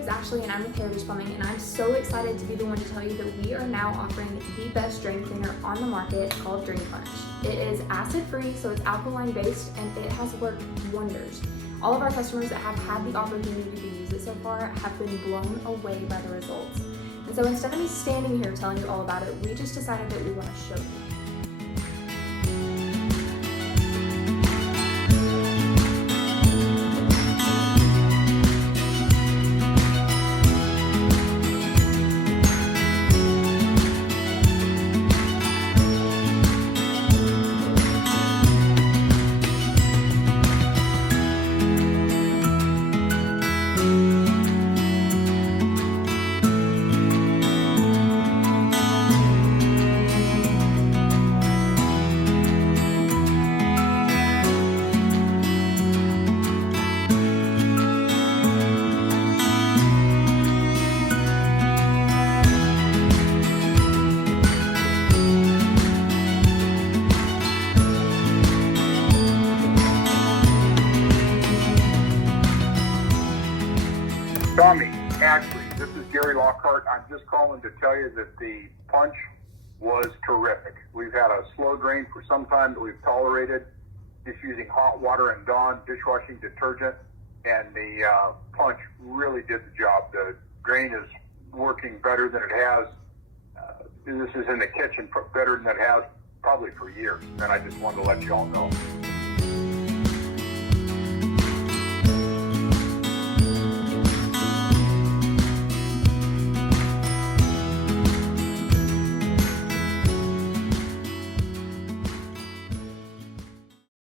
is Ashley and I'm with Heritage Plumbing, and I'm so excited to be the one to tell you that we are now offering the best drain cleaner on the market called Drain Punch. It is acid free, so it's alkaline based, and it has worked wonders. All of our customers that have had the opportunity to use it so far have been blown away by the results. And so instead of me standing here telling you all about it, we just decided that we want to show you. Tommy, Ashley, this is Gary Lockhart. I'm just calling to tell you that the punch was terrific. We've had a slow drain for some time that we've tolerated, just using hot water and Dawn dishwashing detergent, and the punch really did the job. The drain is working better than it has. This is in the kitchen better than it has probably for years, and I just wanted to let you all know.